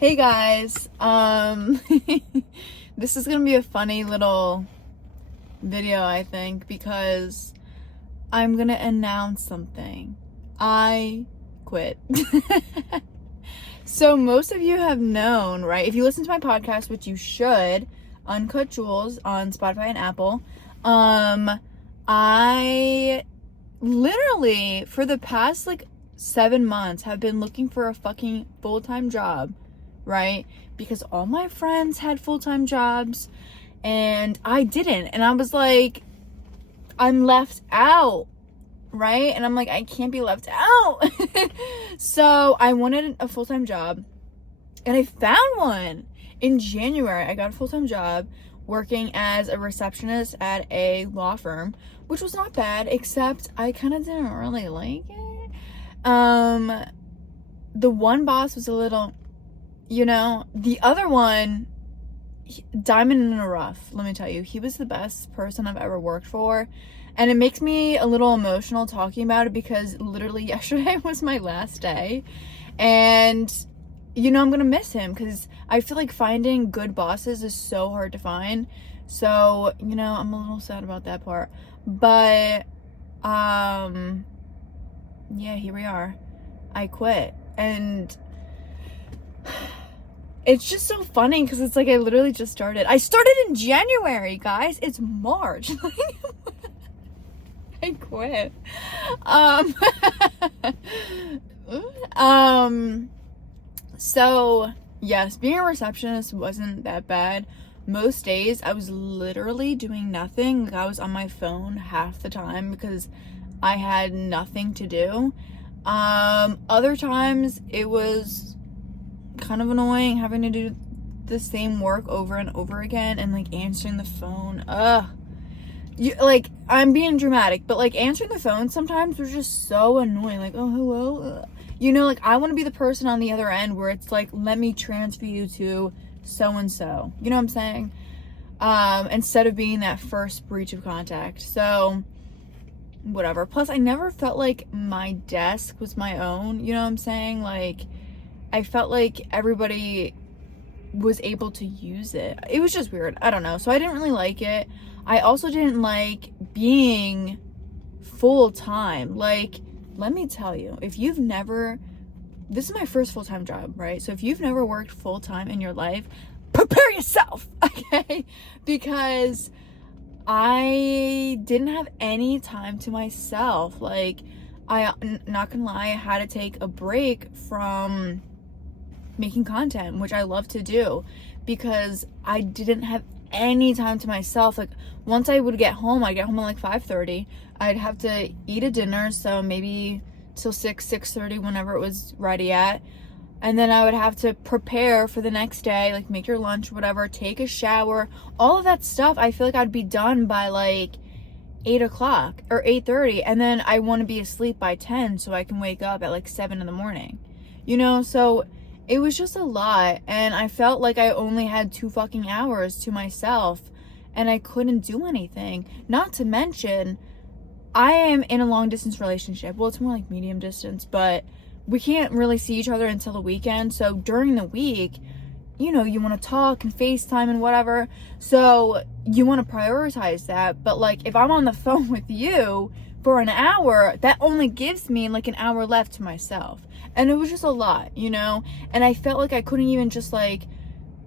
Hey guys, this is gonna be a funny little video, I think, because I'm gonna announce something. I quit. So most of you have known, right? If you listen to my podcast, which you should, Uncut Jewels on Spotify and Apple, I literally for the past 7 months have been looking for a fucking full-time job, right? Because all my friends had full-time jobs and I didn't. And I was like, I'm left out, right? And I'm like, I can't be left out. So I wanted a full-time job and I found one. In January, I got a full-time job working as a receptionist at a law firm, which was not bad, except I kind of didn't really like it. The one boss was a little, the other one, diamond in the rough, let me tell you. He was the best person I've ever worked for. And it makes me a little emotional talking about it because literally yesterday was my last day. And, I'm going to miss him because I feel like finding good bosses is so hard to find. So, I'm a little sad about that part. But, yeah, here we are. I quit. And it's just so funny because it's like I literally just started. I started in January, guys. It's March. I quit. So yes, being a receptionist wasn't that bad. Most days I was literally doing nothing. Like, I was on my phone half the time because I had nothing to do. Other times it was kind of annoying having to do the same work over and over again and answering the phone. I'm being dramatic, but answering the phone sometimes was just so annoying. Oh, hello. I want to be the person on the other end where it's let me transfer you to so and so. You know what I'm saying? Instead of being that first breach of contact. So whatever. Plus I never felt like my desk was my own. You know what I'm saying? I felt like everybody was able to use it. It was just weird. I don't know. So I didn't really like it. I also didn't like being full-time. Let me tell you, if you've never, this is my first full-time job, right? So if you've never worked full-time in your life, prepare yourself, okay? Because I didn't have any time to myself. Not gonna lie, I had to take a break from making content, which I love to do, because I didn't have any time to myself. Once I would get home, I'd get home at 5:30. I'd have to eat a dinner, so maybe till 6:30, whenever it was ready at. And then I would have to prepare for the next day, make your lunch, whatever, take a shower, all of that stuff. I feel like I'd be done by 8 o'clock or 8:30, and then I want to be asleep by 10 so I can wake up at 7 in the morning. So it was just a lot, and I felt like I only had 2 fucking hours to myself, and I couldn't do anything. Not to mention, I am in a long distance relationship. Well, it's more medium distance, but we can't really see each other until the weekend. So during the week, you want to talk and FaceTime and whatever. So you want to prioritize that. But if I'm on the phone with you for an hour, that only gives me an hour left to myself. And it was just a lot, and I felt like I couldn't even just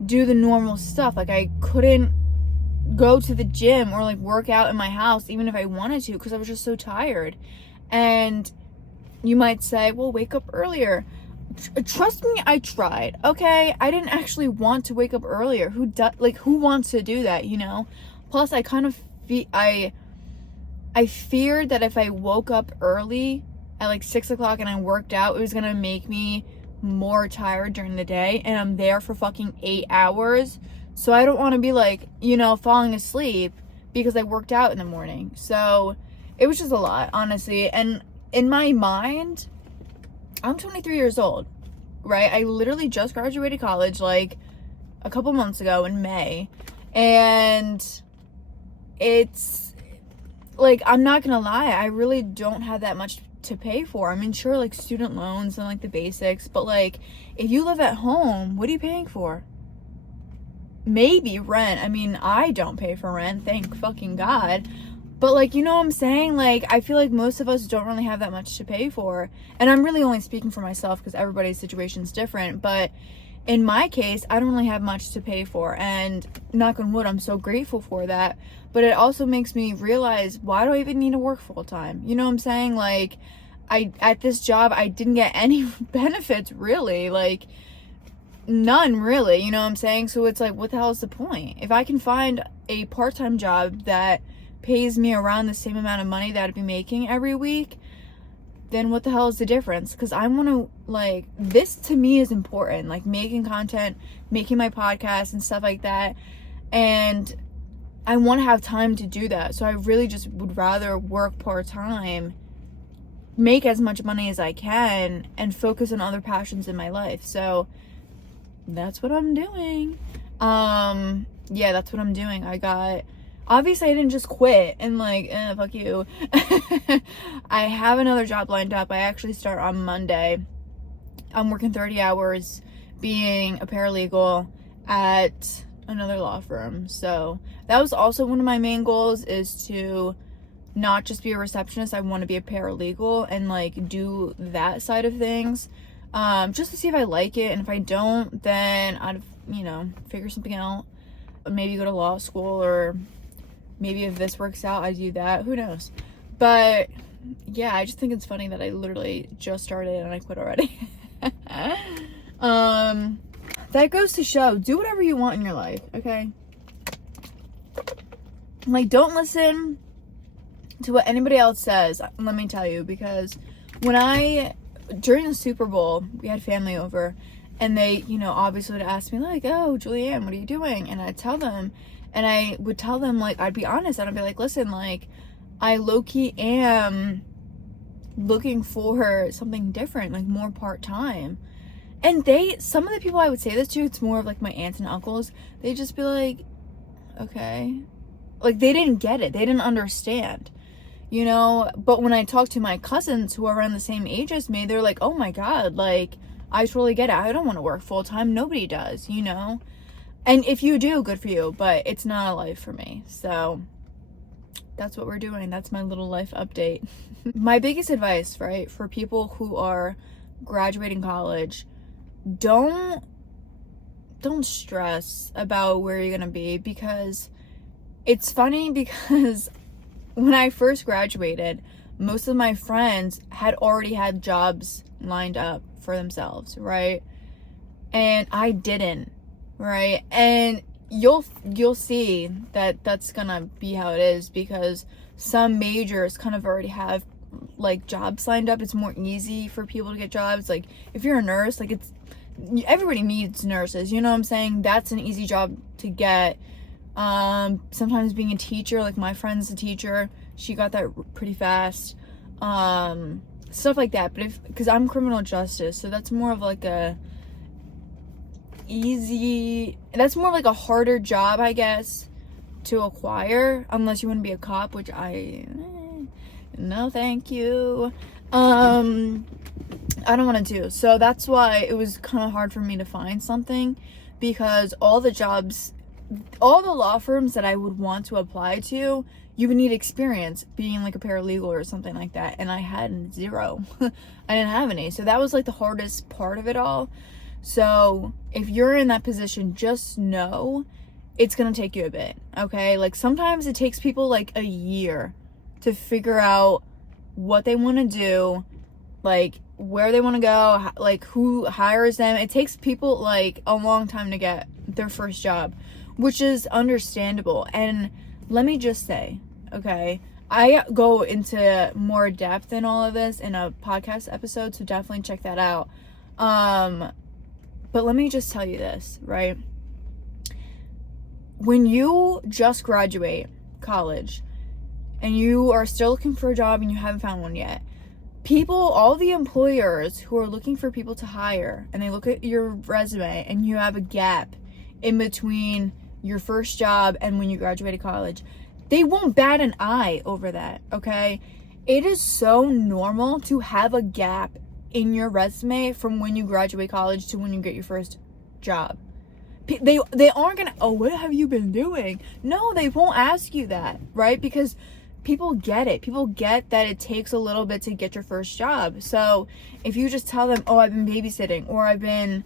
do the normal stuff. I couldn't go to the gym or work out in my house even if I wanted to, because I was just so tired. And you might say, well, wake up earlier. Trust me, I tried. Okay, I didn't actually want to wake up earlier. Who wants to do that? Plus I kind of I feared that if I woke up early at 6 o'clock and I worked out, it was gonna make me more tired during the day, and I'm there for fucking 8 hours. So I don't want to be falling asleep because I worked out in the morning. So it was just a lot, honestly. And in my mind, I'm 23 years old, right? I literally just graduated college a couple months ago in May. And it's I'm not gonna lie, I really don't have that much to pay for. I mean, sure, like student loans and like the basics, but like if you live at home, what are you paying for? Maybe rent. I mean, I don't pay for rent, thank fucking God. But like, you know what I'm saying? Like, I feel like most of us don't really have that much to pay for. And I'm really only speaking for myself because everybody's situation is different. But in my case, I don't really have much to pay for. And knock on wood, I'm so grateful for that. But it also makes me realize, why do I even need to work full time? You know what I'm saying? Like, at this job, I didn't get any benefits really. Like, none really. You know what I'm saying? So it's like, what the hell is the point? If I can find a part-time job that pays me around the same amount of money that I'd be making every week, then what the hell is the difference? Because I want to, like, this to me is important, like making content, making my podcast and stuff like that, and I want to have time to do that. So I really just would rather work part-time, make as much money as I can, and focus on other passions in my life. So that's what I'm doing. Yeah, that's what I'm doing. Obviously I didn't just quit and like, fuck you. I have another job lined up. I actually start on Monday. I'm working 30 hours being a paralegal at another law firm. So that was also one of my main goals, is to not just be a receptionist. I want to be a paralegal and like do that side of things. Just to see if I like it. And if I don't, then I'd, figure something out. Maybe go to law school, or maybe if this works out, I do that. Who knows? But yeah, I just think it's funny that I literally just started and I quit already. That goes to show, do whatever you want in your life, okay? Like, don't listen to what anybody else says, let me tell you, because during the Super Bowl, we had family over, and they, obviously would ask me, like, oh, Julianne, what are you doing? And I'd tell them, and I would tell them, like, I'd be honest, and I'd be like, listen, like, I low-key am looking for something different, like, more part-time. And some of the people I would say this to, it's more of, like, my aunts and uncles, they'd just be like, okay. Like, they didn't get it. They didn't understand, But when I talked to my cousins who are around the same age as me, they're like, oh, my God, like, I totally get it. I don't want to work full-time. Nobody does, And if you do, good for you, but it's not a life for me. So that's what we're doing. That's my little life update. My biggest advice, right, for people who are graduating college, don't stress about where you're going to be, because it's funny, because when I first graduated, most of my friends had already had jobs lined up for themselves, right? And I didn't. Right? And you'll see that that's gonna be how it is, because some majors kind of already have like jobs lined up. It's more easy for people to get jobs. Like if you're a nurse, like everybody needs nurses, you know what I'm saying? That's an easy job to get. Sometimes being a teacher, like my friend's a teacher, she got that pretty fast. Stuff like that. But because I'm criminal justice, so that's more of like that's more like a harder job, I guess, to acquire, unless you want to be a cop, which no thank you. I don't want to do. So that's why it was kind of hard for me to find something, because all the law firms that I would want to apply to, you would need experience being like a paralegal or something like that, and I had zero. I didn't have any. So that was like the hardest part of it all. So if you're in that position, just know it's going to take you a bit, okay? Like sometimes it takes people like a year to figure out what they want to do, like where they want to go, like who hires them. It takes people like a long time to get their first job, which is understandable. And let me just say, okay, I go into more depth in all of this in a podcast episode, so definitely check that out. But let me just tell you this, right? When you just graduate college and you are still looking for a job and you haven't found one yet, all the employers who are looking for people to hire, and they look at your resume and you have a gap in between your first job and when you graduated college, they won't bat an eye over that, okay? It is so normal to have a gap in your resume from when you graduate college to when you get your first job. They aren't gonna, oh, what have you been doing? No, they won't ask you that, right? Because people get it. People get that it takes a little bit to get your first job. So if you just tell them, oh, I've been babysitting, or I've been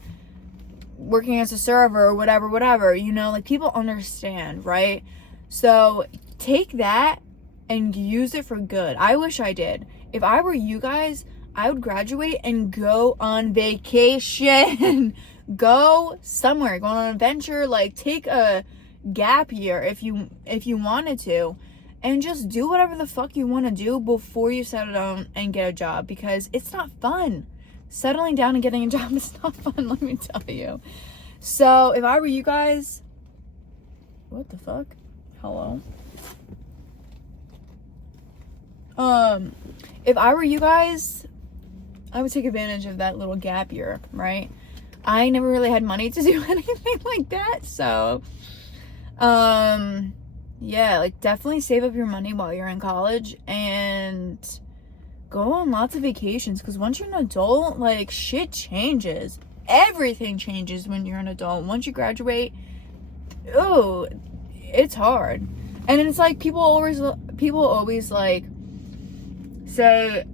working as a server, or whatever, you know, like, people understand, right? So take that and use it for good. I wish I did. If I were you guys, I would graduate and go on vacation. Go somewhere, go on an adventure, like, take a gap year if you wanted to, and just do whatever the fuck you want to do before you settle down and get a job, because it's not fun. Settling down and getting a job is not fun, let me tell you. So if I were you guys, what the fuck? Hello? If I were you guys, I would take advantage of that little gap year, right? I never really had money to do anything like that, so yeah, like, definitely save up your money while you're in college and go on lots of vacations, because once you're an adult, like, shit changes. Everything changes when you're an adult. Once you graduate, oh, it's hard. And it's like, people always like say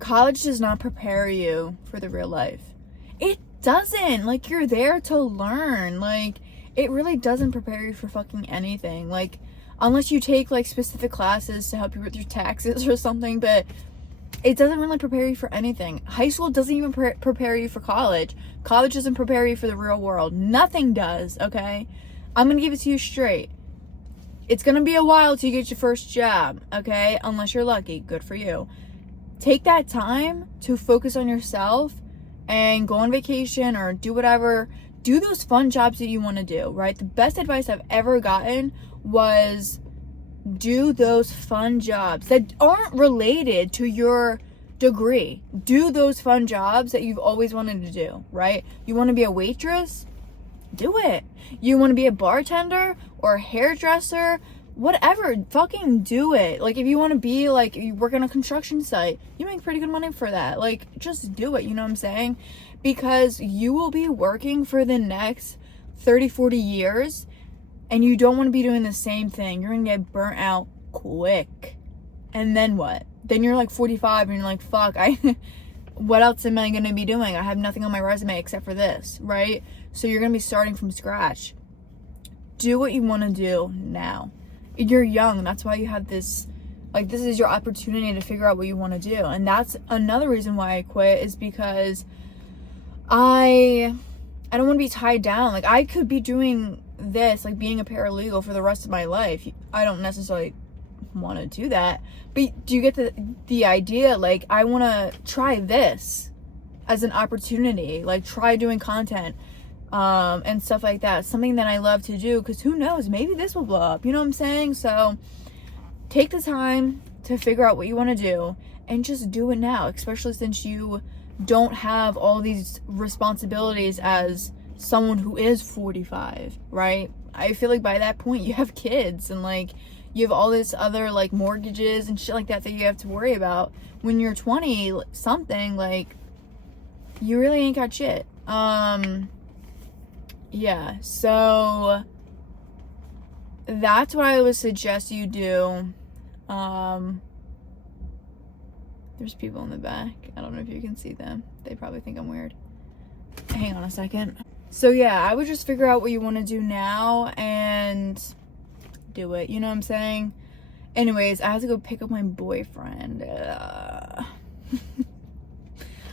college does not prepare you for the real life. It doesn't. Like, you're there to learn. Like, it really doesn't prepare you for fucking anything. Like, unless you take, like, specific classes to help you with your taxes or something, but it doesn't really prepare you for anything. High school doesn't even prepare you for college. College doesn't prepare you for the real world. Nothing does, okay? I'm gonna give it to you straight. It's gonna be a while till you get your first job, okay? Unless you're lucky. Good for you. Take that time to focus on yourself and go on vacation or do whatever. Do those fun jobs that you want to do, right? The best advice I've ever gotten was do those fun jobs that aren't related to your degree. Do those fun jobs that you've always wanted to do, right? You want to be a waitress? Do it. You want to be a bartender or a hairdresser? Whatever, fucking do it. Like, if you want to be, like, you work on a construction site, you make pretty good money for that. Like, just do it, you know what I'm saying? Because you will be working for the next 30, 40 years, and you don't want to be doing the same thing. You're gonna get burnt out quick. And then what? Then you're like 45 and you're like, fuck, what else am I gonna be doing? I have nothing on my resume except for this, right? So you're gonna be starting from scratch. Do what you want to do now. You're young. That's why you have this, like, this is your opportunity to figure out what you want to do. And that's another reason why I quit, is because I don't want to be tied down. Like, I could be doing this, like, being a paralegal for the rest of my life. I don't necessarily want to do that, but do you get the idea? Like, I want to try this as an opportunity, like, try doing content and stuff like that. Something that I love to do, because who knows, maybe this will blow up, you know what I'm saying? So take the time to figure out what you want to do and just do it now, especially since you don't have all these responsibilities as someone who is 45, right? I feel like by that point you have kids and, like, you have all this other, like, mortgages and shit like that you have to worry about. When you're 20 something, like, you really ain't got shit. Yeah, so that's what I would suggest you do. There's people in the back. I don't know if you can see them. They probably think I'm weird. Hang on a second. So yeah, I would just figure out what you want to do now and do it. You know what I'm saying? Anyways, I have to go pick up my boyfriend.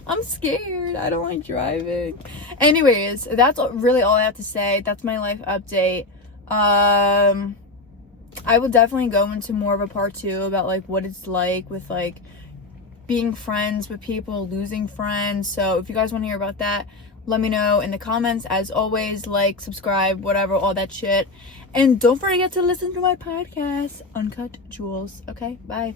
I'm scared. I don't like driving. Anyways, that's really all I have to say. That's my life update. I will definitely go into more of a part 2 about, like, what it's like with, like, being friends with people, losing friends. So if you guys want to hear about that, let me know in the comments. As always, like, subscribe, whatever, all that shit. And don't forget to listen to my podcast, Uncut Jewels. Okay, bye.